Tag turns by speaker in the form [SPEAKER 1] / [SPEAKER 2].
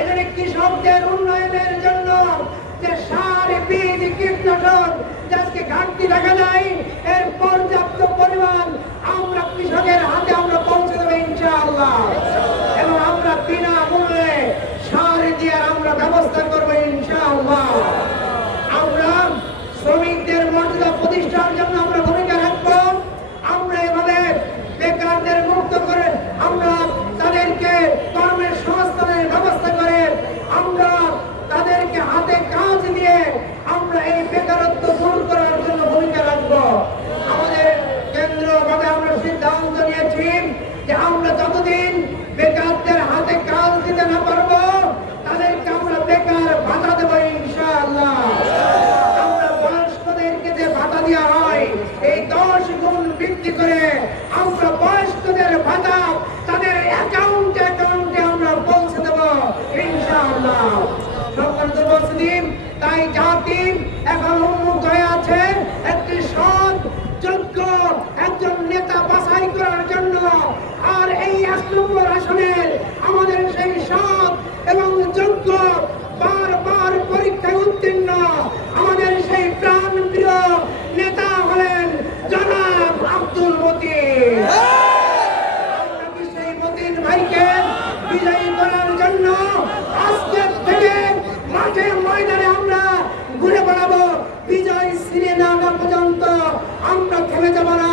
[SPEAKER 1] এজন্য কৃষকদের উন্নয়নের জন্য যে সার বীজ যে যাকে ঘাটতি দেখা যায়, এর পর্যাপ্ত পরিমাণ দেওয়া হয়, এই দশ গুণ বৃদ্ধি করে আমরা বয়স্কদের ভাতা, তাদের অ্যাকাউন্টে অ্যাকাউন্টে আমরা পৌঁছে দেবো, ইনশাআল্লাহ। তাই জাতি এখন উন্মুক্ত হয়ে আছে, একটি সৎ, যোগ্য একজন নেতা বাছাই করার জন্য। আর এই এক নম্বর আসনের আমাদের সেই সৎ এবং যোগ্য বিজয়ী করার জন্য আজকের থেকে মাঠে ময়দানে আমরা ঘুরে বেড়াবো। বিজয় সিনে না পর্যন্ত আমরা থেমে যাব না।